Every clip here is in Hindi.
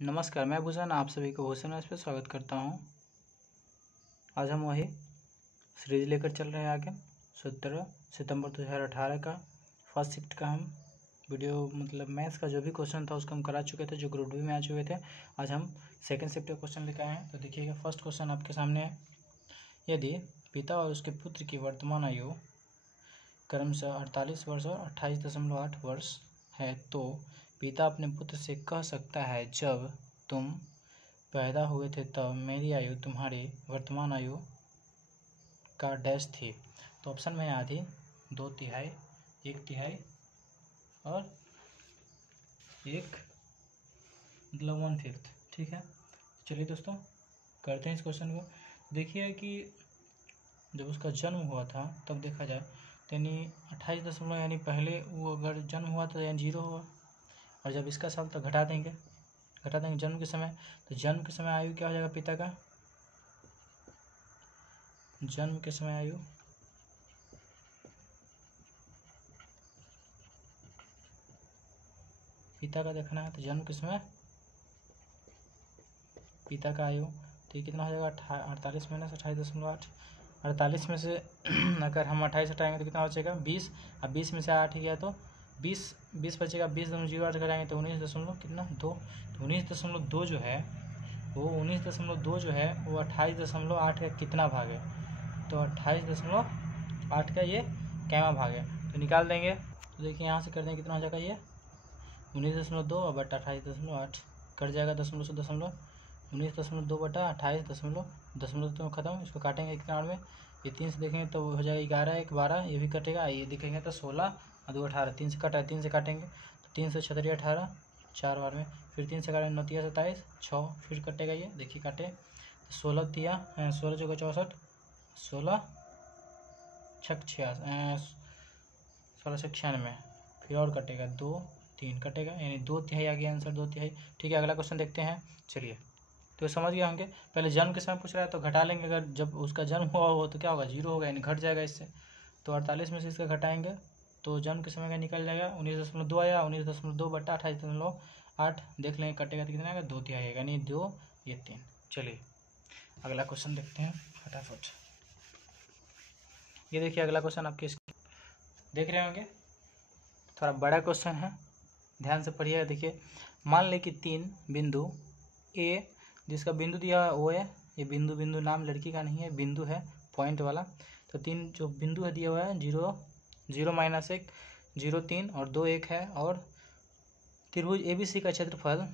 नमस्कार, मैं भूषण आप सभी को भूषण मैथ्स पे स्वागत करता हूं। आज हम वही सीरीज लेकर चल रहे हैं आगे 17 सितंबर 2018 का फर्स्ट शिफ्ट का हम वीडियो मैथ्स का जो भी क्वेश्चन था उसको हम करा चुके थे, जो ग्रुप डी में आ चुके थे। आज हम सेकंड शिफ्ट का क्वेश्चन लेकर आए हैं। तो देखिएगा, फर्स्ट क्वेश्चन आपके सामने है। यदि पिता और उसके पुत्र की वर्तमान आयु क्रमशः 48 वर्ष और 28.8 वर्ष है, तो पिता अपने पुत्र से कह सकता है, जब तुम पैदा हुए थे तब मेरी आयु तुम्हारी वर्तमान आयु का डैश थी। तो ऑप्शन में आधी, 2/3, 1/3 और 1/5। ठीक है, चलिए दोस्तों करते हैं इस क्वेश्चन को। देखिए कि जब उसका जन्म हुआ था तब देखा जाए तो यानी 28 यानी पहले वो अगर जन्म हुआ था यानी 0 हुआ, और जब इसका साल तो घटा देंगे जन्म के समय। तो जन्म के समय आयु क्या हो जाएगा पिता का? जन्म के समय आयु पिता का देखना है, तो जन्म के समय पिता का आयु तो ये कितना हो जाएगा? 48 माइनस 28.8। 48 में से अगर हम 28 हटाएंगे तो कितना बचेगा? 20। अब 20 में से 8 गया तो 20 बचेगा। 20.08 कराएंगे तो 19 कितना 2। तो 19.2 जो है वो 19.2 जो है वो 28.8 का कितना भाग है? तो 28.8 का ये कैमा भाग है, तो निकाल देंगे। तो देखिए यहाँ से कर देंगे, कितना हो जाएगा ये 19.2 और बटा 28.8 कट जाएगा। 19.2 बटा 28 तो खत्म। इसको काटेंगे कितना में? ये 3 से देखेंगे तो हो जाएगा 11, 1 12, ये भी कटेगा। ये देखेंगे तो 16 और 2 18, 3 से कटा है, 3 से काटेंगे तो 3 से 6 18, 4 बार में, फिर 3 से काटेंगे 9 3 27, 6 फिर कटेगा। ये देखिए काटे 16 3 16 चौका 64, 16 छक 96, फिर और कटेगा 2 3 कटेगा, यानी 2/3 आ गया आंसर, 2/3। ठीक है, अगला क्वेश्चन देखते हैं। चलिए, तो समझ गए होंगे। पहले जन्म के समय पूछ रहा है तो घटा लेंगे। अगर जब उसका जन्म हुआ हो तो क्या होगा? 0 होगा, यानी घट जाएगा इससे। तो 48 में से इसका घटाएंगे तो जन्म के समय का निकल जाएगा 19.2 आया। 19.2 बटा 28.8 देख लेंगे, कटेगा तो कितना आएगा? 2/3 आएगा, यानी 2 ये 3। चलिए अगला क्वेश्चन देखते हैं फटाफट। ये देखिए अगला क्वेश्चन आपके देख रहे होंगे, थोड़ा बड़ा क्वेश्चन है, ध्यान से पढ़िएगा। देखिए, मान लें कि 3 बिंदु ए, जिसका बिंदु दिया वो है, ये बिंदु नाम लड़की का नहीं है, बिंदु है पॉइंट वाला। तो 3 जो बिंदु है दिया हुआ है, 0 0 -1 0 3 और 2 1 है। और त्रिभुज ABC का क्षेत्रफल,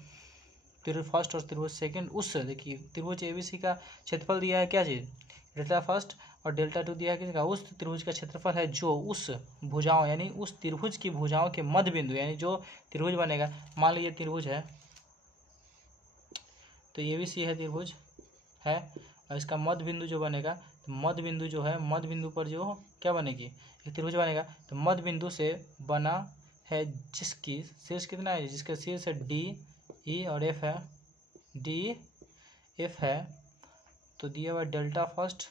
त्रिभुज फर्स्ट और त्रिभुज सेकंड, उस देखिए त्रिभुज ABC का क्षेत्रफल दिया है क्या चीज़? डेल्टा फर्स्ट और डेल्टा 2 दिया है किसका? उस त्रिभुज का क्षेत्रफल है जो उस भुजाओं यानी उस त्रिभुज की भुजाओं के मध्य बिंदु, यानी जो त्रिभुज बनेगा, मान लीजिए त्रिभुज है तो ABC है, त्रिभुज है, और इसका मध्य बिंदु जो बनेगा, तो मध्य बिंदु जो है, मध्य बिंदु पर जो क्या बनेगी? एक त्रिभुज बनेगा। तो मध्य बिंदु से बना है जिसकी शीर्ष कितना है? जिसका शीर्ष है D E और F है, D F है। तो दिया हुआ डेल्टा फर्स्ट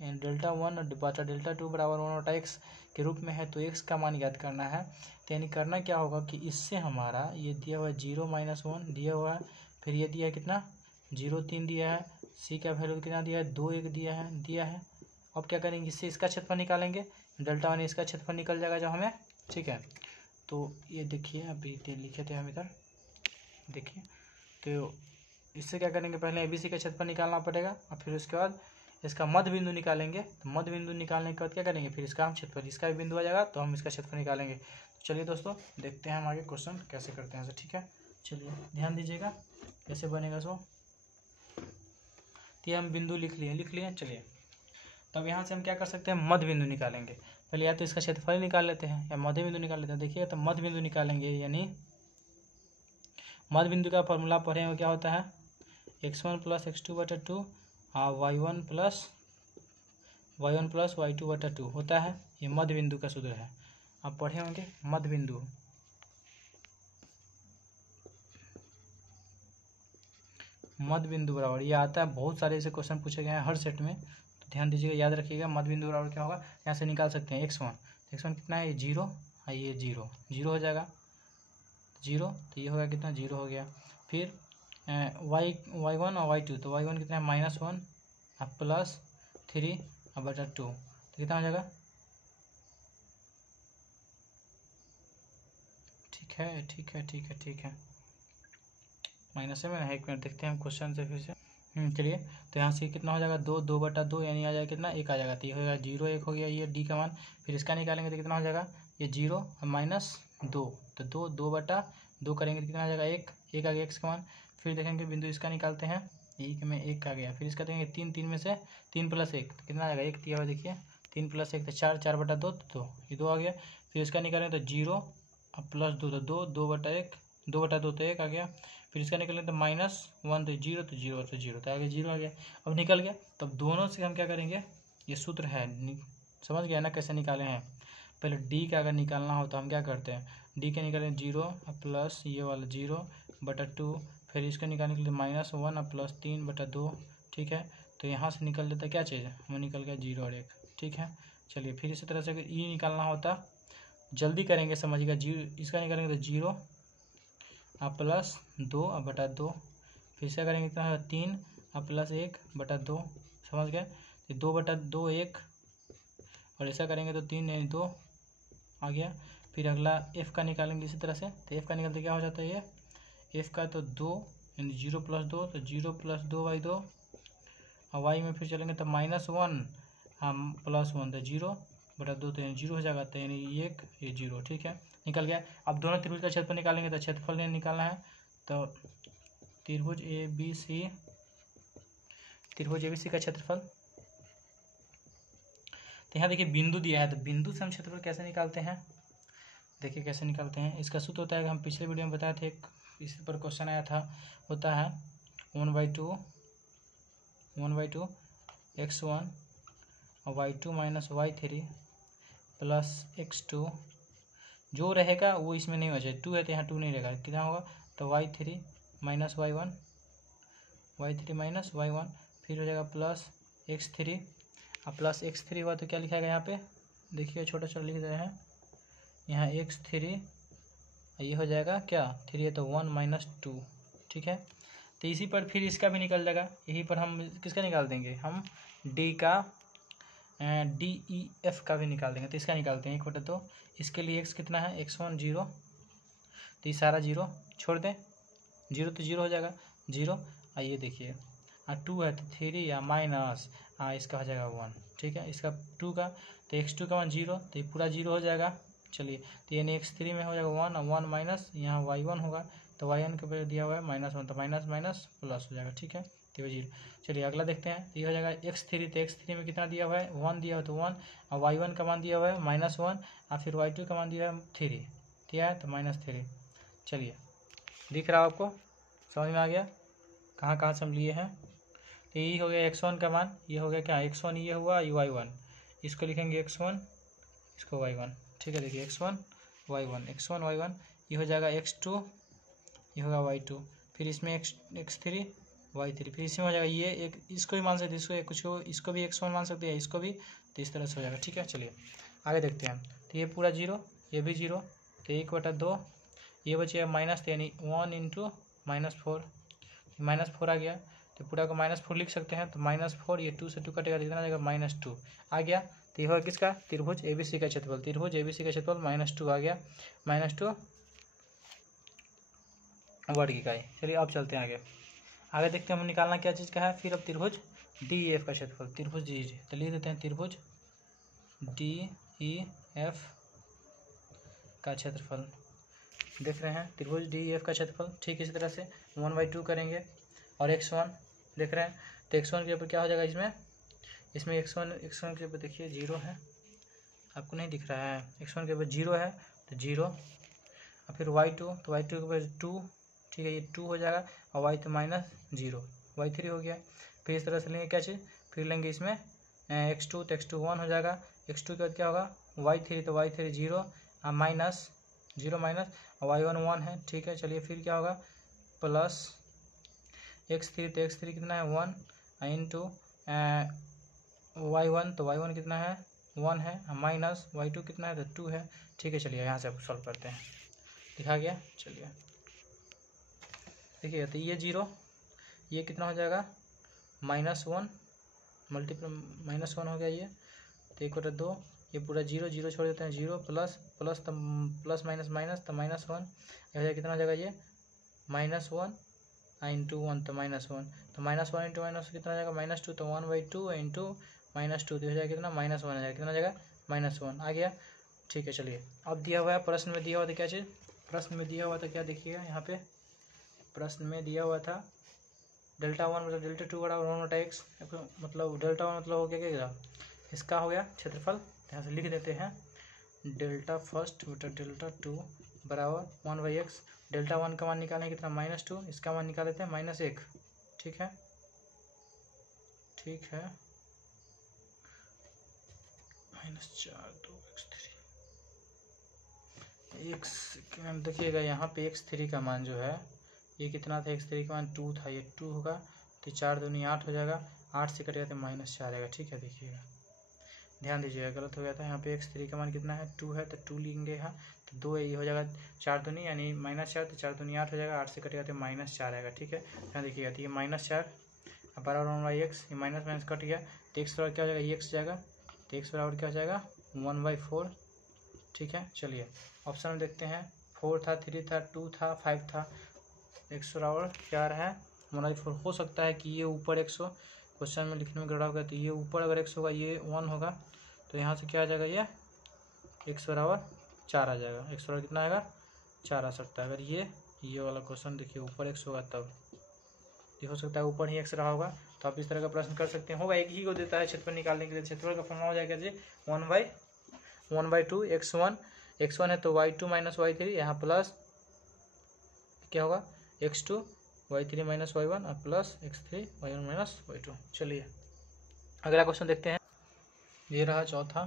डेल्टा 1 और बटा डेल्टा 2 बराबर 1 बटा x के रूप में है। तो x का मान याद करना है। तो यानी करना क्या होगा कि इससे हमारा ये दिया हुआ 0 -1 दिया हुआ है, फिर ये दिया है कितना? 0 3 दिया है, c का वैल्यू कितना दिया है? 2 1 दिया है। अब क्या करेंगे? इससे इसका क्षेत्रफल निकालेंगे, डेल्टा 1 इसका क्षेत्रफल निकल जाएगा जो हमें। ठीक है, तो ये देखिए अभी लिखे थे हम इधर, देखिए। तो इससे क्या करेंगे? पहले ABC का क्षेत्रफल निकालना पड़ेगा और फिर उसके बाद इसका मध्य बिंदु निकालेंगे। तो मध्य बिंदु निकालने के बाद क्या करेंगे? फिर इसका हम क्षेत्रफल, इसका भी बिंदु आ जाएगा तो हम इसका क्षेत्रफल निकालेंगे। तो चलिए दोस्तों देखते हैं हम आगे क्वेश्चन कैसे करते हैं। ठीक है, चलिए ध्यान दीजिएगा कैसे बनेगा सो। तो ये हम बिंदु लिख लिए। चलिए, तब यहाँ से हम क्या कर सकते हैं? मध्य बिंदु निकालेंगे। पहले या तो इसका क्षेत्रफल निकाल लेते हैं या मध्य बिंदु निकाल लेते हैं। देखिए, तो मध्य बिंदु निकालेंगे, यानी मध्य बिंदु का फॉर्मूला पढ़े हो क्या होता है? x1 + x2 बटा 2 और y1 + y2 बटा 2 होता है। ये मध्य बिंदु का सूत्र है, आप पढ़े होंगे। मध्य बिंदु बराबर ये आता है, बहुत सारे ऐसे क्वेश्चन पूछे गए हैं हर सेट में, तो ध्यान दीजिएगा, याद रखिएगा। मध्य बिंदु बराबर क्या होगा? यहाँ से निकाल सकते हैं x1 कितना है? 0, ये 0 हो जाएगा। जीरो, तो ये होगा कितना, जीरो हो गया। फिर y1 और y2, तो y1 कितना है -1 अब +3 अब बटा 2, तो कितना हो जाएगा, ठीक है ठीक है ठीक है ठीक है, माइनस में है, 1 मिनट देखते हैं हम क्वेश्चन से फिर से। चलिए, तो यहाँ से कितना हो जाएगा, 2 बटा 2 यानी आ जाएगा कितना, 1 आ जाएगा, तो ये हो जाएगा 0 1 हो गया ये डी का मान। फिर इसका निकालेंगे तो कितना हो जाएगा, ये 0 -2, तो 2 बटा 2 करेंगे तो कितना आ जाएगा, 1 आ गया x का मान। फिर देखेंगे बिंदु इसका निकालते हैं, 1 में 1 आ गया। फिर इसका देखेंगे 3 में से 3 + 1 तो कितना आ जाएगा, 1 दिया हुआ देखिए, 3 + 1 तो 4, 4 बटा 2 तो 2, ये 2 आ गया। फिर इसका निकालेंगे तो 0 अब +2 तो 2, 2 बटा 1, 2 बटा 2 तो 1 आ गया। फिर इसका निकलेंगे तो -1 तो 0 तो 0 तो 0 तो आगे 0 आ गया। अब निकल गया, तब दोनों से हम क्या करेंगे, ये सूत्र है, समझ गया ना कैसे निकाले हैं। पहले डी का अगर निकालना हो तो हम क्या करते हैं, डी के निकालेंगे 0 प्लस ये वाला 0 बटा 2, फिर इसका निकालने के लिए -1 और +3 बटा 2, ठीक है। तो यहाँ से निकल लेता क्या चीज़, हमें निकल गया 0 और 1, ठीक है। चलिए, फिर इसी तरह से अगर ई निकालना होता, जल्दी करेंगे समझिएगा, 0 इसका निकालेंगे तो 0 +2 बटा 2, फिर से करेंगे कितना है 3 +1 बटा 2, समझ गए। तो 2 बटा 2 1, और ऐसा करेंगे तो 3 यानी 2 आ गया। फिर अगला एफ का निकालेंगे इसी तरह से, तो एफ का निकालते क्या हो जाता है, ये एफ का तो 2 यानी 0 + 2 तो 0 + 2/2, और वाई में फिर चलेंगे तो -1 हम +1 तो 0 बटा 2 तो यानी 0 हो जाएगा, तो यानी 1 ये 0, ठीक है, निकल गया। अब दोनों त्रिभुज का क्षेत्रफल निकालेंगे, तो क्षेत्रफल निकालना है, तो त्रिभुज ए बी सी का क्षेत्रफल, तो यहाँ देखिए बिंदु दिया है, तो बिंदु से हम क्षेत्रफल कैसे निकालते हैं, देखिए कैसे निकालते हैं। इसका सूत्र होता है, हम पिछले वीडियो में बताए थे, इस पर क्वेश्चन आया था, होता है 1/2 x1 और y2 - y3 प्लस x2, जो रहेगा वो इसमें नहीं बचे, 2 है तो यहाँ 2 नहीं रहेगा, कितना होगा, तो y3 - y1, फिर हो जाएगा प्लस x3, अब प्लस x3 हुआ तो क्या लिखाएगा यहाँ पे, देखिए छोटा छोटा लिख रहे हैं यहाँ x3, ये हो जाएगा क्या, 3 है तो 1 - 2, ठीक है। तो इसी पर फिर इसका भी निकल जाएगा, यहीं पर हम किसका निकाल देंगे, हम डी का DEF का भी निकाल देंगे। तो इसका निकालते हैं 1/2, इसके लिए x कितना है, x1 0, तो ये सारा 0 छोड़ दें, 0 तो 0 हो जाएगा 0, आइए देखिए 2 है तो 3 या माइनस इसका हो जाएगा 1, ठीक है, इसका 2 का, तो x2 का मान 0, तो ये पूरा 0 हो जाएगा। चलिए, तो यानी x3 में हो जाएगा 1 और 1 माइनस यहाँ y1 होगा, तो y1 के ऊपर दिया हुआ है -1, तो माइनस माइनस प्लस हो जाएगा, ठीक है, तो 0। चलिए अगला देखते हैं, ये हो जाएगा x3, तो x3 में कितना दिया हुआ है, 1 दिया हुआ, तो 1, और y1 का मान दिया हुआ है -1, और फिर y2 का मान दिया है 3 दिया है, तो -3। चलिए, दिख रहा है आपको, समझ में आ गया कहाँ कहाँ से हम लिए हैं। तो ये हो गया x1 का मान, ये हो गया क्या, x1 ये हुआ, ये y1, इसको लिखेंगे x1, इसको y1, ठीक है। देखिए x1 y1, ये हो जाएगा x2, ये होगा y2, फिर इसमें x3 y3, फिर इसमें हो जाएगा ये एक, इसको भी मान सकते हैं, इसको कुछ को, इसको भी x1 मान सकते हैं, इसको भी, तो इस तरह से हो जाएगा, ठीक है। चलिए आगे देखते हैं, तो ये पूरा 0, ये भी 0, तो 1/2, ये बचेगा माइनस, यानी 1 × -4 आ गया, तो पूरा को -4 लिख सकते हैं, तो -4, ये 2 से 2 कटेगा, कितना आ जाएगा -2 आ गया। तो ये होगा किसका, त्रिभुज ABC का क्षेत्रफल, त्रिभुज ABC का क्षेत्रफल -2 आ गया, -2 वर्ग इकाई। चलिए अब चलते हैं आगे देखते हैं हम निकालना क्या चीज़ का है। फिर अब त्रिभुज DEF का क्षेत्रफल, त्रिभुज DEF, तो लिख देते हैं त्रिभुज DEF का क्षेत्रफल, देख रहे हैं त्रिभुज DEF का क्षेत्रफल, ठीक इसी तरह से 1/2 करेंगे, और x1 देख रहे हैं, तो x1 के ऊपर क्या हो जाएगा, इसमें x1 के ऊपर देखिए 0 है, आपको नहीं दिख रहा है, x1 के ऊपर 0 है, तो 0, और फिर y2, तो y2 के ऊपर 2, ठीक है, ये 2 हो जाएगा, और y तो -0, y3 हो गया। फिर इस तरह से लेंगे क्या चीज़, फिर लेंगे इसमें x2, तो x2 1 हो जाएगा, x2 के बाद क्या होगा y3, तो y3 0, माइनस 0 माइनस, और y1 1 है, ठीक है। चलिए फिर क्या होगा, प्लस x3, तो x3 कितना है 1 इंटू y1, तो y1 कितना है 1 है, माइनस y2 कितना है, तो 2 है, ठीक है। चलिए यहाँ से आप सॉल्व करते हैं, लिखा गया। चलिए देखिए, तो ये 0, ये कितना हो जाएगा -1 मल्टीप्लाई -1 हो गया ये, तो 1 बटा 2, ये पूरा 0 0 छोड़ देते हैं 0 प्लस प्लस तब प्लस माइनस माइनस तो -1, ये हो जाएगा कितना हो जाएगा ये -1 इंटू 1 तो -1, तो -1 इंटू माइनस कितना हो जाएगा -2, तो 1/2 इंटू -2 तो हो जाएगा कितना -1 हो जाएगा, कितना हो जाएगा -1 आ गया। ठीक है चलिए, अब दिया हुआ है प्रश्न में दिया हुआ था क्या चीज़, प्रश्न में दिया हुआ था क्या, देखिएगा यहाँ पे प्रश्न में दिया हुआ था Δ1 मतलब Δ2 बराबर 1/x, मतलब Δ1 मतलब हो गया क्या, इसका हो गया क्षेत्रफल, यहाँ से लिख देते हैं Δ1 बटा Δ2 बराबर 1/x। Δ1 का मान निकालें कितना -2, इसका मान निकाल देते हैं -1। ठीक है, ठीक है, -4 2x3 एक सेकेंड देखिएगा, यहाँ पे x3 का मान जो है ये कितना था, x3 का मान 2 था, ये 2 होगा तो 4 दूनी 8 हो जाएगा, 8 से कटेगा तो -4 आएगा। ठीक है, देखिएगा ध्यान दीजिएगा, गलत हो गया था, यहाँ पे x3 का मान कितना है 2 है, तो 2 लेंगे यहाँ, तो 2 ये हो जाएगा 4 दूनी यानी -4, तो 4 दूनी 8 हो जाएगा, 8 से कटेगा तो -4 आएगा। ठीक है, ध्यान देखिएगा, तो ये -4 बराबर 1/x, ये माइनस माइनस कट गया, तो x बराबर क्या हो जाएगा, ये x जाएगा, तो x बराबर क्या हो जाएगा 1/4। ठीक है, चलिए ऑप्शन में देखते हैं, 4 था, 3 था, 2 था, 5 था, x बराबर क्या रहा है 1/4। हो सकता है कि ये ऊपर 100 क्वेश्चन में लिखने में गड़ा होगा, तो ये ऊपर अगर 100 होगा ये 1 होगा, तो यहाँ से क्या आ जाएगा, ये x बराबर 4 आ जाएगा, x बराबर कितना आएगा 4 आ सकता है। अगर ये वाला क्वेश्चन देखिए ऊपर 100 होगा तब ये हो सकता है ऊपर ही x रहा होगा, तो आप इस तरह का प्रश्न कर सकते हैं। होगा एक ही को देता है क्षेत्रफल निकालने के लिए, क्षेत्रफल का फॉर्मूला हो जाएगा जी 1/2 x1 है तो y2 माइनस y3, यहाँ प्लस क्या होगा x2 y3 माइनस y1 और plus x3 y1 minus y2। चलिए अगला क्वेश्चन देखते हैं, ये रहा चौथा,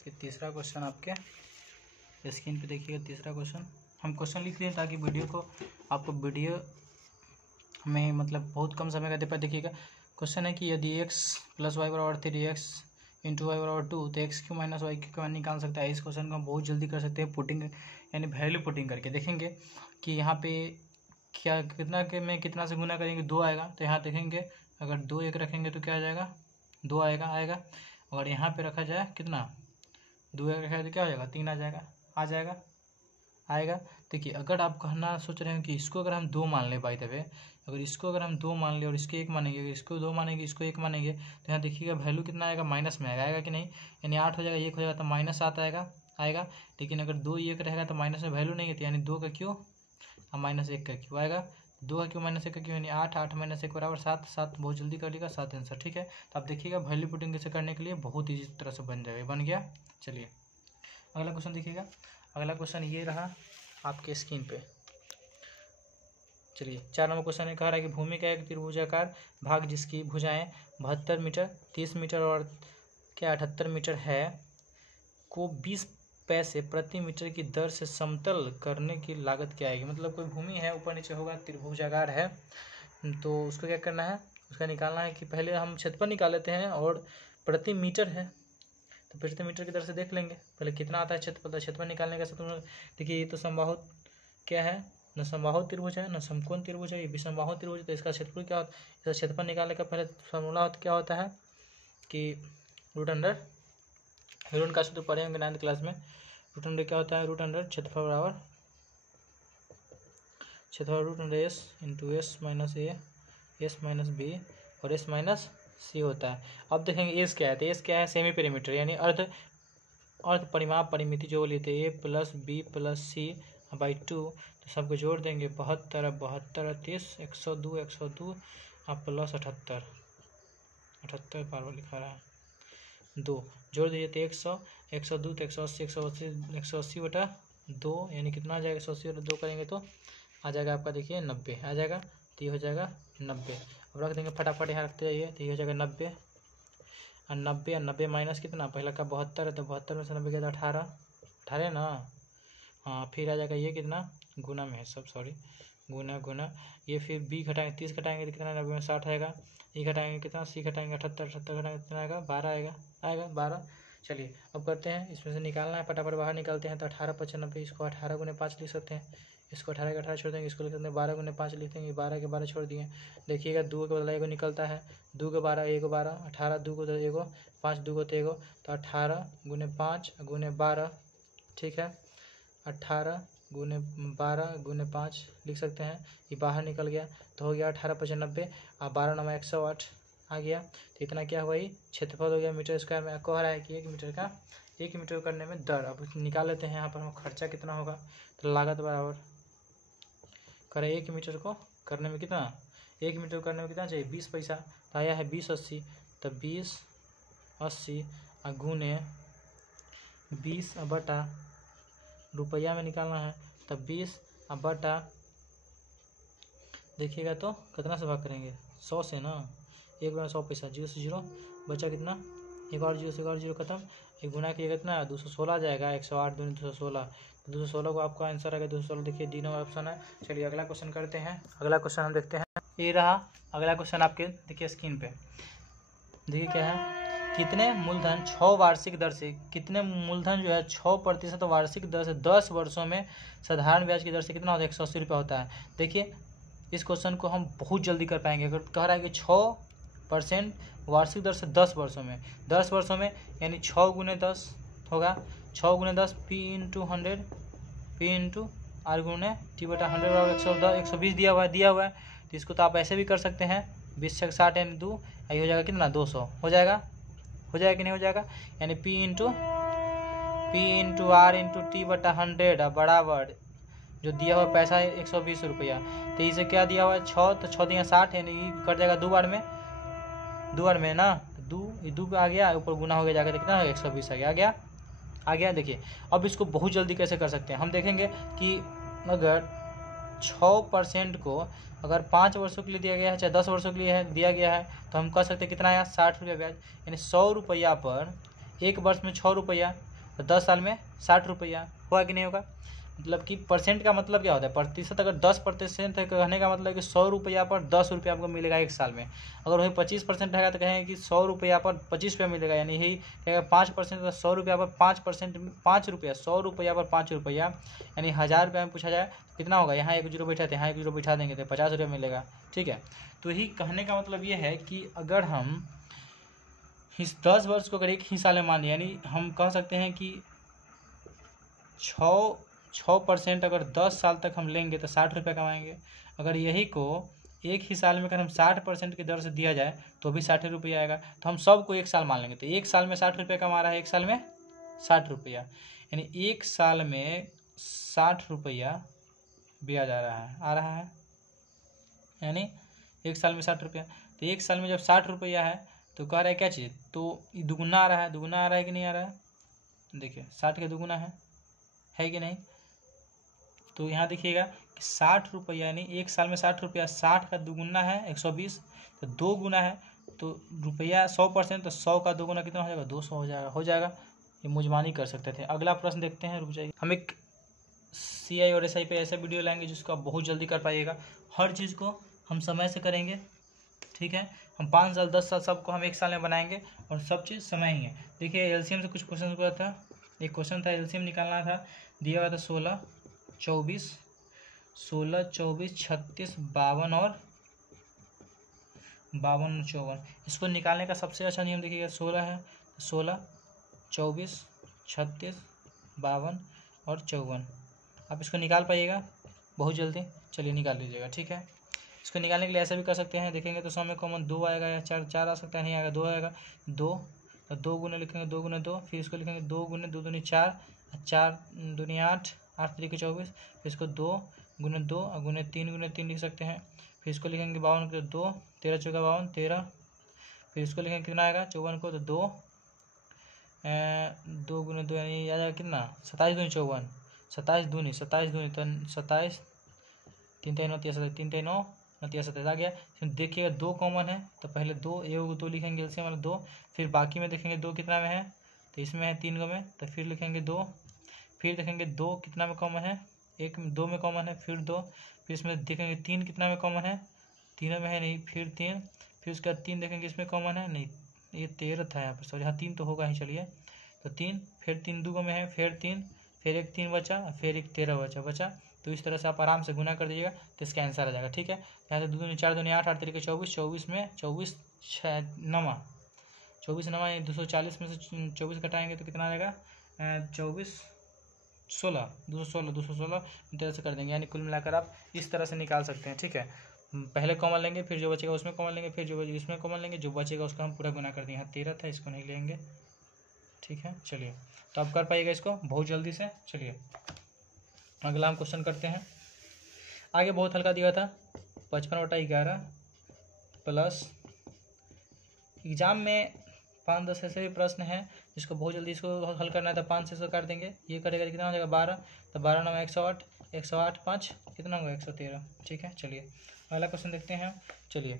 फिर तीसरा क्वेश्चन आपके स्क्रीन पे देखिएगा। तीसरा क्वेश्चन हम क्वेश्चन लिख रहे हैं ताकि वीडियो को आपको वीडियो में मतलब बहुत कम समय का दे पाए। देखिएगा क्वेश्चन है कि यदि x प्लस वाई बराबर 3x इंटू वाई बराबर 2 तो x q minus y q निकाल सकता है। इस क्वेश्चन को हम बहुत जल्दी कर सकते हैं पुटिंग यानी वैल्यू पुटिंग करके। देखेंगे कि यहाँ पे क्या कितना के में कितना से गुना करेंगे 2 आएगा, तो यहाँ देखेंगे अगर 2 1 रखेंगे तो क्या आ जाएगा 2 आएगा। और यहाँ पे रखा जाए कितना 2 1 रखा तो क्या हो जाएगा 3 आ जाएगा। देखिए अगर आप कहना सोच रहे हैं कि इसको अगर हम 2 मान ले बाई द वे, अगर इसको अगर हम 2 मान ले और इसके 1 मानेंगे, इसको 2 मानेंगे इसको 1 मानेंगे, तो यहाँ देखिएगा वैल्यू कितना आएगा माइनस में आएगा कि नहीं, यानी 8 हो जाएगा, 1 हो जाएगा तो -7 आएगा। लेकिन अगर 2 1 रहेगा तो माइनस में वैल्यू नहीं है, तो यानी 2 का क्यों और -1 का क्यों आएगा, 2 का क्यों -1 का क्यों, यानी 8 8 -1 बराबर 7 7 बहुत जल्दी कर लेगा 7 आंसर। ठीक है, तो आप देखिएगा वैल्यू पुटिंग से करने के लिए बहुत ईजी तरह से बन जाएगा, बन गया। चलिए अगला क्वेश्चन देखिएगा, अगला क्वेश्चन ये रहा आपके स्क्रीन पे। चलिए 4 नंबर क्वेश्चन है, कह रहा है कि भूमि का एक त्रिभुजाकार भाग जिसकी भुजाएं 72 मीटर 30 मीटर और क्या 78 मीटर है को 20 पैसे प्रति मीटर की दर से समतल करने की लागत क्या आएगी। मतलब कोई भूमि है ऊपर नीचे होगा त्रिभुजाकार है, तो उसको क्या करना है, उसका निकालना है कि पहले हम क्षेत्रफल निकाल लेते हैं और प्रति मीटर है तो प्रति मीटर की दर से देख लेंगे पहले कितना आता है क्षेत्रफल। क्षेत्रफल निकालने का सूत्र देखिए, ये तो समबाहु क्या है, न समबाहु त्रिभुज है न समकोण त्रिभुज है, ये विषमबाहु त्रिभुज, तो इसका क्षेत्रफल क्या होता है, इसका क्षेत्रफल निकालने का पहले फॉर्मूला क्या होता है कि रूट का सूत्र पढ़े होंगे 9th क्लास में। रूट अंडर क्या होता है, रूट अंडर क्षेत्रफल बराबर root under s into s minus a s minus b और एस माइनस सी होता है। अब देखेंगे एस क्या है, तो एस क्या है सेमी पेरीमीटर यानी अर्ध परिमाप परिमिति जो लेते A plus B plus C by 2, तो सबको जोड़ देंगे 72 30 102 102 और प्लस 78 बार लिखा रहा है 2 जोड़ दीजिए तो 100 102 तो 180 बटा 2 यानी कितना आ जाएगा 180 बटा 2 करेंगे तो आ जाएगा आपका देखिए 90 आ जाएगा, तो ये हो जाएगा 90। अब रख देंगे फटाफट यहाँ रखते जाइए, तो ये हो जाएगा 90 और 90 माइनस कितना पहला का 72 है, तो 72 में से 90 गया 18 ना, हाँ फिर आ जाएगा ये कितना गुना में है सब सॉरी गुना ये फिर बी घटाएंगे 30 घटाएंगे तो कितना 90 में 60 आएगा, ई घटाएंगे कितना सी घटाएंगे 78 घटाएंगे कितना आएगा 12 आएगा 12। चलिए अब करते हैं, इसमें से निकालना है, फटाफट बाहर निकालते हैं। तो 18×95, इसको 18×5 लिख सकते हैं, इसको 18 के 18 छोड़ देंगे, इसको लिख सकते हैं 12×5 लिख देंगे, 12 के 12 छोड़ दिए। देखिएगा 2 के बदला एगो निकलता है, 2 के 12 एगो 12, 18 2 को तो एगो, 5 2 को तो एगो, तो 18×5×12, ठीक है, 18×12×5 लिख सकते हैं। ये बाहर निकल गया तो हो गया 18×95 और 12×9 108 आ गया। तो इतना क्या हुआ, ये क्षेत्रफल हो गया मीटर स्क्वायर में। कह रहा है कि 1 मीटर करने में दर। अब निकाल लेते हैं यहाँ पर हम खर्चा कितना होगा। तो लागत बराबर करें 1 मीटर को करने में कितना, 1 मीटर करने में कितना चाहिए 20 पैसा। तो आया है 20/80, तो 20/80 गुने 20 बटा रुपया में निकालना है, तब 20 बटा, देखिएगा तो कितना से भाग करेंगे 100 से ना, 1/100 पैसा, 0 से 0 बचा कितना, एक और 0 से एक और 0 खत्म, एक गुना किया कितना 216 जाएगा, 108 दूनी 216, 216 को आपका आंसर आएगा 216। देखिए डी नंबर ऑप्शन है। चलिए अगला क्वेश्चन करते हैं। अगला क्वेश्चन हम देखते हैं, ये रहा अगला क्वेश्चन आपके, देखिए स्क्रीन पे, देखिए क्या है, कितने मूलधन 6 वार्षिक दर से, कितने मूलधन जो है 6% वार्षिक दर से 10 वर्षों में साधारण ब्याज की दर से कितना होता है 180 रुपये होता है। देखिए इस क्वेश्चन को हम बहुत जल्दी कर पाएंगे। अगर कह रहा है कि 6% वार्षिक दर से 10 वर्षों में, 10 वर्षों में यानी 6×10 होगा, 6×10 P/100 P/R/T/100 और 120 दिया हुआ है। तो इसको तो आप ऐसे भी कर सकते हैं, 20×60 यानी 2, ये हो जाएगा कितना 200 हो जाएगा कि नहीं हो जाएगा, यानी P/R/T/100 बराबर जो दिया हुआ पैसा है 120 रुपया। तो इसे क्या दिया हुआ है 6, तो 6 दिया 60, यानी कट जाएगा 2 बार में ना, 2 आ गया, ऊपर गुना हो गया जाकर कितना 120 आ गया। देखिए अब इसको बहुत जल्दी कैसे कर सकते हैं, हम देखेंगे कि अगर 6% को अगर 5 वर्षों के लिए दिया गया है, चाहे 10 वर्षों के लिए दिया गया है, तो हम कह सकते हैं कितना आया 60 रुपया ब्याज, यानी 100 रुपया पर 1 वर्ष में 6 रुपया, तो 10 साल में 60 रुपया होगा कि नहीं होगा। मतलब कि परसेंट का मतलब क्या होता है, प्रतिशत, अगर 10% है कहने का मतलब कि 100 रुपया पर 10 रुपया आपको मिलेगा 1 साल में। अगर वही 25% रहेगा तो कहेंगे कि 100 रुपया पर 25 रुपया मिलेगा, यानी यही कहेगा 5% तो 100 रुपया पर 5% 5 रुपया, 100 रुपया पर 5 रुपया, यानी 1000 रुपया में पूछा जाए कितना होगा, यहाँ 1 जीरो बैठा थे, यहाँ 1 जीरो बैठा देंगे तो 50 रुपया मिलेगा, ठीक है। तो यही कहने का मतलब ये है कि अगर हम इस 10 वर्ष को अगर एक ही साल में मान लिया, यानी हम कह सकते हैं कि 6% अगर 10 साल तक हम लेंगे तो 60 रुपया कमाएंगे। अगर यही को एक ही साल में अगर हम 60% की दर से दिया जाए तो भी 60 रुपया आएगा। तो हम सबको 1 साल मान लेंगे, तो 1 साल में 60 रुपया कमा रहा है, 1 साल में 60 रुपया, यानी 1 साल में 60 रुपया ब्याज आ रहा है, यानी 1 साल में 60 रुपया। तो 1 साल में जब 60 रुपया है तो कह रहा है क्या चीज़, तो दुगुना आ रहा है कि नहीं आ रहा है, देखिए 60 के दुगुना है कि नहीं। तो यहाँ देखिएगा कि 60 रुपया, यानी 1 साल में 60 रुपया, 60 का दुगुना है 120, तो 2 गुना है तो रुपया 100%, तो 100 का 2 गुना कितना हो जाएगा 200 हो जाएगा। ये मुजमानी कर सकते थे। अगला प्रश्न देखते हैं, रुक जाइए। हम एक CI और SI पे ऐसा वीडियो लाएंगे जिसको आप बहुत जल्दी कर पाइएगा, हर चीज़ को हम समय से करेंगे, ठीक है। हम 5 साल 10 साल सबको हम 1 साल में बनाएंगे और सब चीज़ समय ही है। देखिए LCM से कुछ क्वेश्चन हुआ था, एक क्वेश्चन था LCM निकालना था, दिया हुआ था 16, 24, 36, 52 और 54। इसको निकालने का सबसे अच्छा नियम देखिएगा, 16 है, 16, 24, 36, 52 और 54। आप इसको निकाल पाइएगा बहुत जल्दी, चलिए निकाल लीजिएगा, ठीक है। इसको निकालने के लिए ऐसा भी कर सकते हैं, देखेंगे तो 100 में कॉमन 2 आएगा या 4 आ सकता है, नहीं आएगा 2 आएगा, 2 तो 2 गुने लिखेंगे, 2 गुने 2, फिर इसको लिखेंगे 2 गुने 2 दूनी 4, 4 दूनी 8, 8 3 24, फिर इसको 2 गुने 2 और गुने 3 लिख सकते हैं। फिर इसको लिखेंगे 52 को 2, 13 चौका 52 13, फिर इसको लिखेंगे कितना आएगा 54 को, तो 2 गुने 2 यानी आ जाएगा कितना 27 दूनी 54, 27 दूनी तो 27, 3 3 9 37, 3 3 9 37 आ गया। देखिएगा 2 कॉमन है तो पहले 2 एगो 2 लिखेंगे एलसीएम वाला 2, फिर बाकी में देखेंगे 2 कितना में है, तो इसमें है 3 में, तो फिर लिखेंगे 2, फिर देखेंगे 2 कितना में कॉमन है, 1 में 2 में कॉमन है, फिर 2, फिर इसमें देखेंगे 3 कितना में कॉमन है, 3 में है नहीं, फिर 3, फिर उसके बाद 3 देखेंगे इसमें कॉमन है नहीं, ये 13 था यहाँ पर, सॉरी हाँ 3 तो होगा ही, चलिए तो 3, फिर 3 2 में है, फिर 3, फिर एक 3 बचा, फिर एक 13 बचा। तो इस तरह से आप आराम से गुना कर दीजिएगा तो इसका आंसर आ जाएगा। ठीक है, यहाँ से 2 दूनी 4 दूनी 8, 8 तरीके 24, 24 में 24 नमा 24 नमा 240 में से 24 घटाएंगे तो कितना आ जाएगा 24 16 216 इस तरह से कर देंगे। यानी कुल मिलाकर आप इस तरह से निकाल सकते हैं। ठीक है, पहले कॉमन लेंगे, फिर जो बचेगा उसमें कॉमन लेंगे, फिर जो इसमें कॉमन लेंगे, जो बचेगा उसका हम पूरा गुना कर देंगे। यहाँ 13 था, इसको नहीं लेंगे। ठीक है, चलिए तो आप कर पाइएगा इसको बहुत जल्दी से। चलिए अगला हम क्वेश्चन करते हैं। आगे बहुत हल्का दिया था 55/11 प्लस। एग्जाम में 5-10 ऐसे भी प्रश्न हैं जिसको बहुत जल्दी इसको हल करना है तो 5 से इसको कर देंगे। ये करेगा तो कितना हो जाएगा 12, तो 12 9 108, 108 5 कितना होगा 113। ठीक है, चलिए अगला क्वेश्चन देखते हैं। चलिए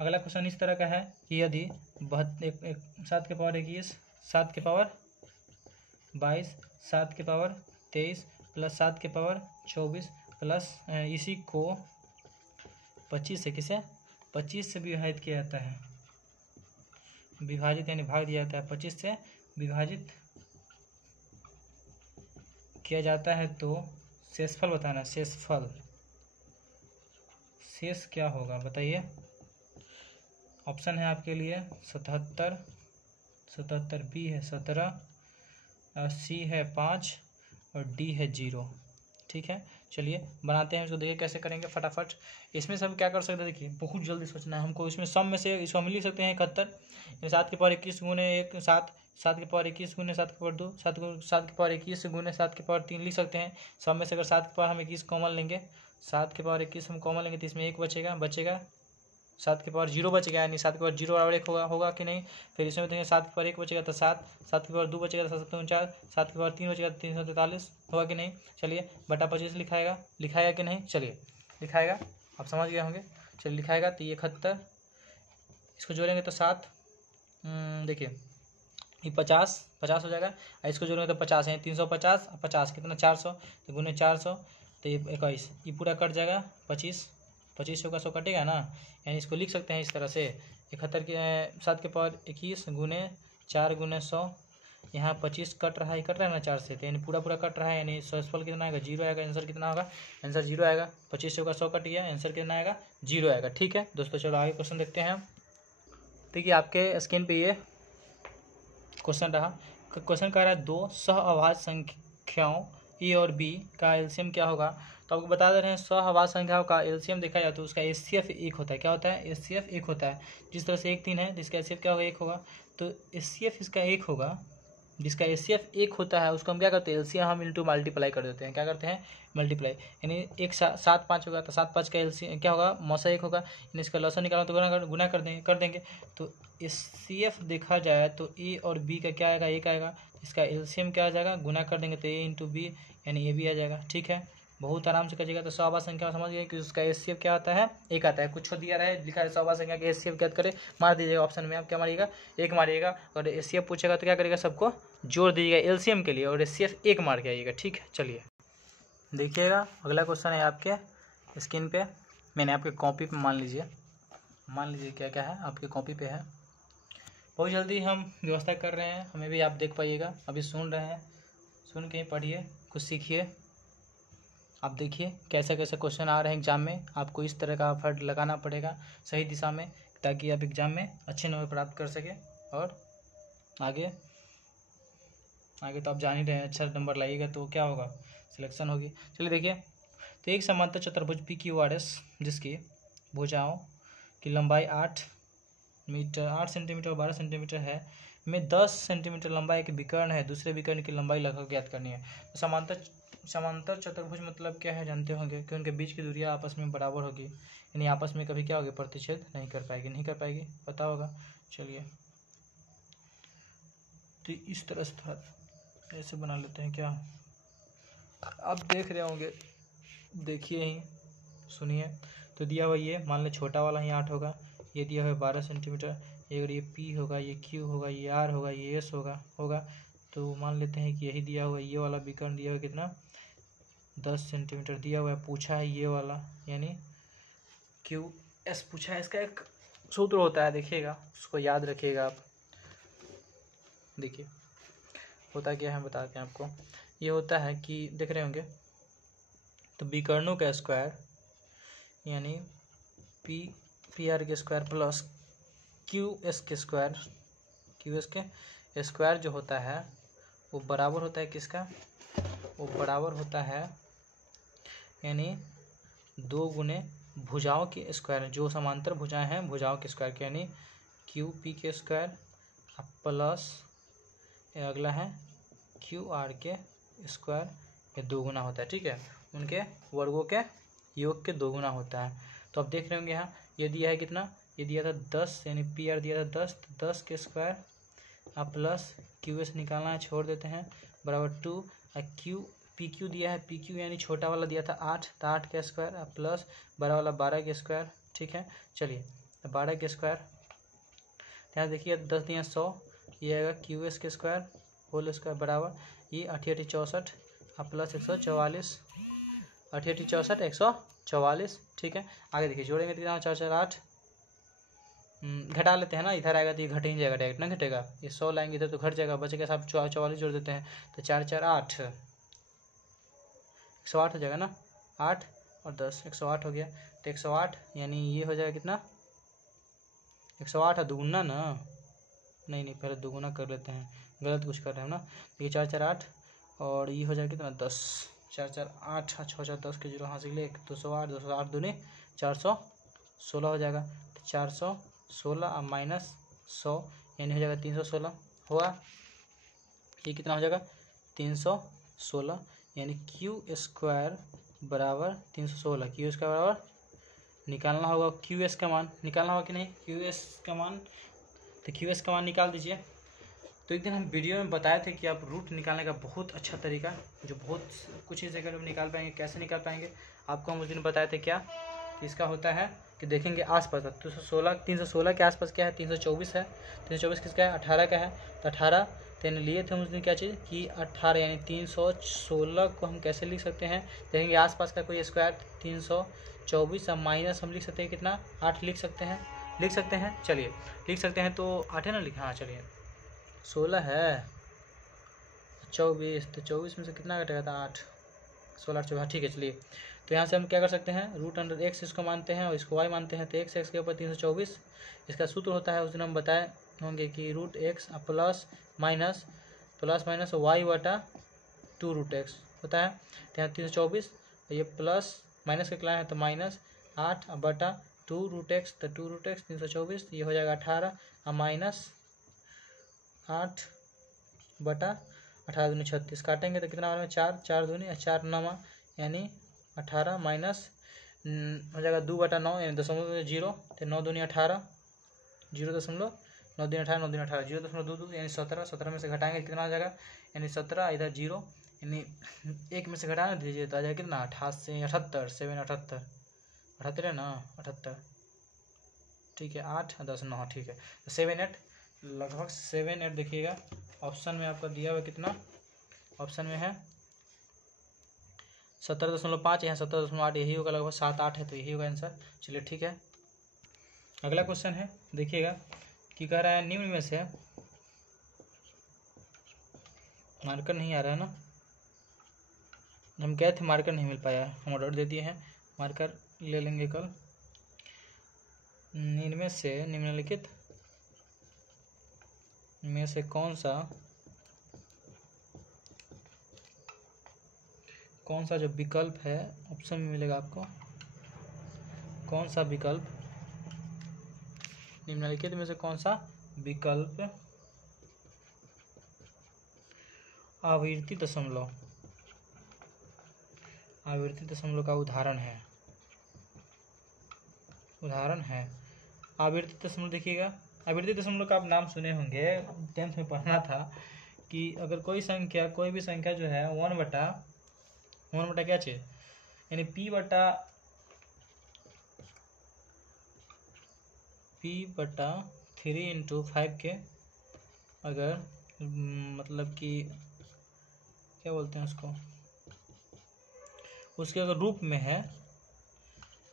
अगला क्वेश्चन इस तरह का है कि यदि 7 के पावर 21, 7 के पावर 22, 7 के पावर 23 प्लस 7 के पावर 24 प्लस इसी को 25 से किसे 25 से विभाजित किया जाता है। विभाजित यानी भाग दिया जाता है, 25 से विभाजित किया जाता है तो शेषफल बताना। शेषफल शेष क्या होगा बताइए। ऑप्शन है आपके लिए 77, 77 बी है 17, सी है 5 और डी है 0। ठीक है, चलिए बनाते हैं इसको, देखिए कैसे करेंगे फटाफट। इसमें से हम क्या कर सकते हैं, देखिए बहुत जल्दी सोचना है हमको। इसमें सम में से इसको हम लिख सकते हैं 71, 7 के पावर 21 गुने 1 7, 7 के पावर 21 गुने 7 के पावर 2, 7 के पावर 21 गुने 7 के पावर 3 लिख सकते हैं। सम में से अगर 7 के पावर हम 21 कॉमन लेंगे, 7 के पावर 21 हम कॉमन लेंगे तो इसमें 1 बचेगा 7 के पावर 0 बचेगा, यानी 7 के पावर 0 बराबर 1 होगा कि नहीं। फिर इसमें देखेंगे 7 के पावर 1 बचेगा तो 7, 7 के पावर 2 बचेगा तो 7 49, 7 के पावर 3 बचेगा तो 343 होगा कि नहीं। चलिए बटा 25 लिखाएगा कि नहीं। चलिए लिखाएगा, आप समझ गए होंगे। चलिए लिखाएगा तो ये 71, इसको जोड़ेंगे तो 7, देखिए ये 50 हो जाएगा, और इसको जोड़ेंगे तो 50 है 350, 50 कितना 400, तो गुने 400 तो ये 21, ये पूरा कट जाएगा 25 का 100 कटेगा ना। यानी इसको लिख सकते हैं इस तरह से 71 के 7 के पावर 21 गुने 4 गुने 100, यहाँ 25 कट रहा है ना 4 से, तो यानी पूरा कट रहा है, यानी शेषफल कितना आएगा 0 आएगा। आंसर कितना होगा, आंसर 0 आएगा। 25 से होगा 100 कट गया, आंसर कितना आएगा 0 आएगा। ठीक है दोस्तों, चलो आगे क्वेश्चन देखते हैं। देखिए आपके स्क्रीन पे ये क्वेश्चन रहा। क्वेश्चन कह रहा है 2 सहअभाज्य संख्याओं ए और बी का एलसीएम क्या होगा। तो आपको बता दे रहे हैं सहअभाज्य संख्याओं का एलसीएम देखा जाए तो उसका एचसीएफ 1 होता है। क्या होता है, एचसीएफ 1 होता है। जिस तरह से 1 3 है जिसका एचसीएफ क्या होगा 1 होगा, तो एचसीएफ इसका 1 होगा। जिसका एचसीएफ 1 होता है उसको हम क्या करते हैं, एलसीएम हम इंटू मल्टीप्लाई कर देते हैं। क्या करते हैं, मल्टीप्लाई, यानी 1 7 5 होगा तो 7 5 का एलसीएम क्या होगा, मौसा 1 होगा, यानी इसका लॉसन निकालना तो गुना कर देंगे। तो एचसीएफ देखा जाए तो ए और बी का क्या आएगा, 1 आएगा। इसका एलसीएम क्या आ जाएगा, गुना कर देंगे तो ए इंटू बी यानी ए बी आ जाएगा। ठीक है, बहुत आराम से करिएगा। तो सहअभाज्य संख्या समझ गए कि उसका एचसीएफ क्या आता है, 1 आता है। कुछ दिया रहा है लिखा है सहअभाज्य संख्या के एचसीएफ क्या करें, मार दीजिएगा ऑप्शन में। आप क्या मारिएगा, 1 मारिएगा। और एचसीएफ पूछेगा तो क्या करेगा, सबको जोड़ दीजिएगा एलसीएम के लिए और एचसीएफ 1 मार के आइएगा। ठीक है, चलिए देखिएगा अगला क्वेश्चन है आपके स्क्रीन पे। मैंने आपके कॉपी पे मान लीजिए क्या क्या है आपके कॉपी पे है। बहुत जल्दी हम व्यवस्था कर रहे हैं, हमें भी आप देख पाइएगा। अभी सुन रहे हैं, सुन के ही पढ़िए, कुछ सीखिए। आप देखिए कैसे कैसे क्वेश्चन आ रहे हैं एग्जाम में। आपको इस तरह का एफर्ट लगाना पड़ेगा सही दिशा में, ताकि आप एग्जाम में अच्छे नंबर प्राप्त कर सकें। और आगे तो आप जान ही रहे हैं, अच्छा नंबर लाइएगा तो क्या होगा, सिलेक्शन होगी। चलिए देखिए, तो एक समांतर चतुर्भुज पी क्यू आर एस जिसकी भुजाओं की लंबाई 8 सेंटीमीटर और 12 सेंटीमीटर है, में 10 सेंटीमीटर लंबाई एक विकर्ण है, दूसरे विकर्ण की लंबाई लगभग ज्ञात करनी है। तो समांतर चतुर्भुज मतलब क्या है जानते होंगे कि उनके बीच की दूरियां आपस में बराबर होगी, यानी आपस में कभी क्या होगी, प्रतिच्छेद नहीं कर पाएगी, पता होगा। चलिए तो इस तरह से थोड़ा ऐसे बना लेते हैं। क्या आप देख रहे होंगे, देखिए ही सुनिए। तो दिया हुआ ये मान लें छोटा वाला ही 8 होगा, ये दिया हुआ है 12 सेंटीमीटर, अगर ये पी होगा, ये क्यू होगा, ये आर होगा, ये एस होगा। तो मान लेते हैं कि यही दिया हुआ है, ये वाला विकर्ण दिया हुआ है कितना 10 सेंटीमीटर दिया हुआ है। पूछा है ये वाला यानी क्यू एस पूछा है। इसका एक सूत्र होता है, देखिएगा उसको याद रखिएगा आप। देखिए होता क्या है बताते हैं आपको। ये होता है कि देख रहे होंगे तो विकर्णों का स्क्वायर यानी पी आर के स्क्वायर प्लस क्यू एस के स्क्वायर जो होता है वो बराबर होता है किसका, वो बराबर होता है यानी 2 गुने भुजाओं के स्क्वायर, जो समांतर भुजाएं हैं भुजाओं के स्क्वायर के, यानी क्यू पी के स्क्वायर प्लस अगला है क्यू आर के स्क्वायर, ये 2 गुना होता है। ठीक है, उनके वर्गों के योग के 2 गुना होता है। तो अब देख रहे होंगे यहाँ ये दिया है कितना, ये दिया था 10 यानी पी आर दिया था 10, तो 10 के स्क्वायर अब प्लस क्यू एस निकालना है, छोड़ देते हैं, बराबर 2 और क्यू पी क्यू दिया है, पी क्यू यानी छोटा वाला दिया था 8, तो 8 के स्क्वायर अब प्लस बड़ा वाला 12 के स्क्वायर। ठीक है, चलिए 12 के स्क्वायर, यहाँ देखिए 10 दिया 100, ये आएगा क्यू एस के स्क्वायर होल स्क्वायर बराबर ये 88 64 अब प्लस 144, 88 64 144। ठीक है, आगे देखिए जोड़ेंगे तो कितना 4 4 8, घटा लेते हैं ना, इधर आएगा तो ये घट ही जाएगा, डायरेक्ट ना घटेगा, ये 100 लाएंगे इधर तो घट जाएगा, बचेगा सब 44 जोड़ देते हैं तो 4 4 8 108 हो जाएगा ना, 8 और 10 108 हो गया, तो 108 यानी ये हो जाएगा कितना 108 है दुगुना ना, नहीं पहले दुगुना कर लेते हैं, गलत कुछ कर रहे हैं ना, ये 4 4 8 और ये हो जाएगा कितना 10, 4 4 8 6 4 10 के 0 यहाँ से ले 208 208 दूनी 416 हो जाएगा, तो 416 और माइनस 100 यानी हो जाएगा 316 हुआ, ये कितना हो जाएगा 316 यानी क्यू स्क्वायर बराबर 316, क्यू स्क्वायर बराबर निकालना होगा क्यू एस का मान, निकालना होगा कि नहीं क्यू एस का मान, तो क्यू एस का मान निकाल दीजिए। तो एक दिन हम वीडियो में बताए थे कि आप रूट निकालने का बहुत अच्छा तरीका, जो बहुत कुछ ही सेकंड में निकाल पाएंगे, कैसे निकाल पाएंगे आपको हम उस दिन बताए थे क्या, कि इसका होता है कि देखेंगे आसपास 316 के आसपास क्या है 324 है, 324 किसका है 18 का है, तो 18 तेने लिए थे हम उस दिन क्या चीज़ कि 18 यानी 316 को हम कैसे लिख सकते हैं, देखेंगे आसपास का कोई स्क्वायर 324 और माइनस हम लिख सकते हैं कितना 8 लिख सकते हैं, चलिए लिख सकते हैं, तो 8 है ना लिखा, हाँ चलिए 16 है 24, तो 24 में से कितना घटेगा था 8, 16 8 24, ठीक है चलिए, तो यहाँ से हम क्या कर सकते हैं रूट अंडर एक्स इसको मानते हैं और इसको वाई मानते हैं, तो एक्स के ऊपर 324, इसका सूत्र होता है उस दिन हम बताए होंगे कि root x plus minus y बटा 2 रूट एक्स होता है, तो यहाँ 324 ये प्लस माइनस का क्लास है तो माइनस 8 बटा 2 रूट एक्स, तो 2 रूट एक्स 324 ये हो जाएगा 18 और माइनस 8 बटा 18 दूनी 36, काटेंगे तो कितना होगा 4 4 दूनी 4 9 यानी 18 माइनस हो जाएगा 2 बटा 9 यानी 0.0, तो 9 दूनी 18 0.9 दूनी 18 9 दूनी 18 0.22 यानी 17 में से घटाएंगे कितना हो जाएगा यानी 17 इधर 0 यानी 1 में से घटाना दीजिए तो आ जाएगा कितना 78 7 78 है ना 78, ठीक है 8 10 9 ठीक है, तो 7 8 लगभग 7 8 देखिएगा ऑप्शन में आपका दिया हुआ कितना, ऑप्शन में है 17.5, यहाँ 17.8 यही होगा, लगभग 7 8 है तो यही होगा आंसर। चलिए ठीक है, अगला क्वेश्चन है देखिएगा कि कह रहा है निम्न में से, मार्कर नहीं आ रहा है ना, हम गए थे मार्कर नहीं मिल पाया, हम ऑर्डर दे दिए हैं, मार्कर ले लेंगे कल। इनमें से निम्नलिखित में से कौन सा जो विकल्प है ऑप्शन में मिलेगा आपको, कौन सा विकल्प निम्नलिखित में से कौन सा विकल्प आवर्ती दशमलव का उदाहरण है। आवर्ती दशमलव देखिएगा, आवर्ती दशमलव का आप नाम सुने होंगे, 10th में पढ़ना था कि अगर कोई भी संख्या जो है 1 बटा क्या चीज़ यानी p बटा 3 इंटू 5 के अगर मतलब कि क्या बोलते हैं उसके अगर रूप में है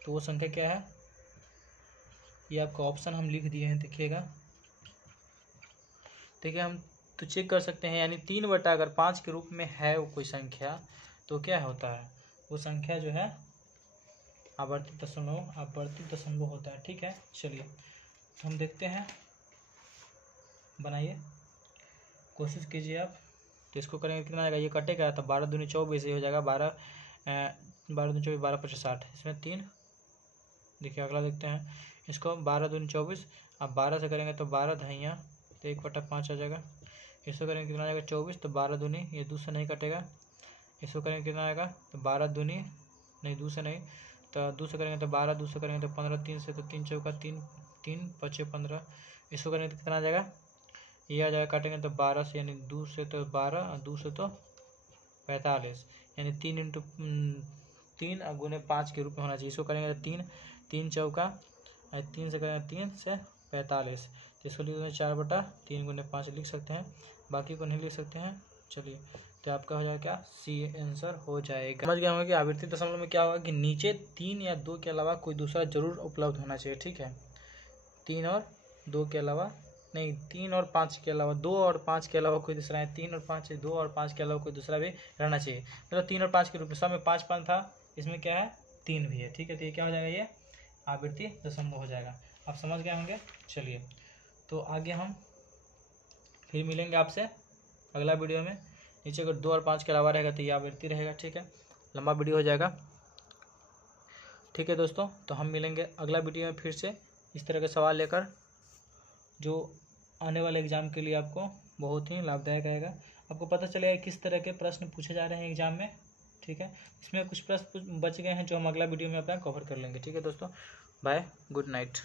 तो वो संख्या क्या है, ये आपका ऑप्शन हम लिख दिए हैं देखिएगा, देखिए हम तो चेक कर सकते हैं, यानी 3/5 के रूप में है वो कोई संख्या, तो क्या होता है वो संख्या जो है आवर्ती दशमलव होता है। ठीक है, चलिए तो हम देखते हैं, बनाइए, कोशिश कीजिए आप। तो इसको करेंगे कितना आएगा, ये कटेगा तो 12 दूनी 24 ये हो जाएगा 12 दूनी 24 12 5 60, इसमें 3। देखिए अगला देखते हैं इसको, 12 दूनी 24, अब 12 से करेंगे तो 12 दहिया तो 1/5 आ जाएगा। इसको करेंगे कितना आएगा 24, तो 12 दूनी, ये 2 से नहीं कटेगा। इसको करेंगे कितना आएगा, तो 12 दूनी नहीं 2 से नहीं, तो 2 से करेंगे तो 12, 2 से करेंगे तो 15, 3 से तो 3 चौका 3, 3 5 15। इसको करेंगे तो कितना आ जाएगा, ये आ जाएगा, काटेंगे तो 12 से, यानी 2 से तो 12 और 2 से तो 45, यानी 3 और गुने 5 के रूप में होना चाहिए। इसको करेंगे तो 3, 3 चौका, 3 से करेंगे 3 से 45, तो इसको लिख देंगे 4/3 गुने 5 लिख सकते हैं, बाकी को नहीं लिख सकते हैं। चलिए तो आपका हो जाएगा क्या, सी आंसर हो जाएगा। समझ गए होंगे कि आवर्ती दशमलव में क्या होगा कि नीचे 3 या 2 के अलावा कोई दूसरा जरूर उपलब्ध होना चाहिए। ठीक है, 3 और 2 के अलावा नहीं, 3 और 5 के अलावा, 2 और 5 के अलावा कोई दूसरा है, 3 और 5 है, 2 और 5 के अलावा कोई दूसरा भी रहना चाहिए। मतलब 3 और 5 के रूप में, सब में 5 5 था, इसमें क्या है 3 भी है। ठीक है, तो ये क्या हो जाएगा, ये आवर्ती दशमलव हो जाएगा। आप समझ गए होंगे। चलिए तो आगे हम फिर मिलेंगे आपसे अगला वीडियो में। नीचे अगर 2 और 5 के अलावा रहेगा तो ये आवर्ती रहेगा। ठीक है, लंबा वीडियो हो जाएगा। ठीक है दोस्तों, तो हम मिलेंगे अगला वीडियो में फिर से इस तरह के सवाल लेकर, जो आने वाले एग्ज़ाम के लिए आपको बहुत ही लाभदायक रहेगा। आपको पता चलेगा किस तरह के प्रश्न पूछे जा रहे हैं एग्ज़ाम में। ठीक है, इसमें कुछ प्रश्न बच गए हैं जो हम अगला वीडियो में अपना कवर कर लेंगे। ठीक है दोस्तों, बाय, गुड नाइट।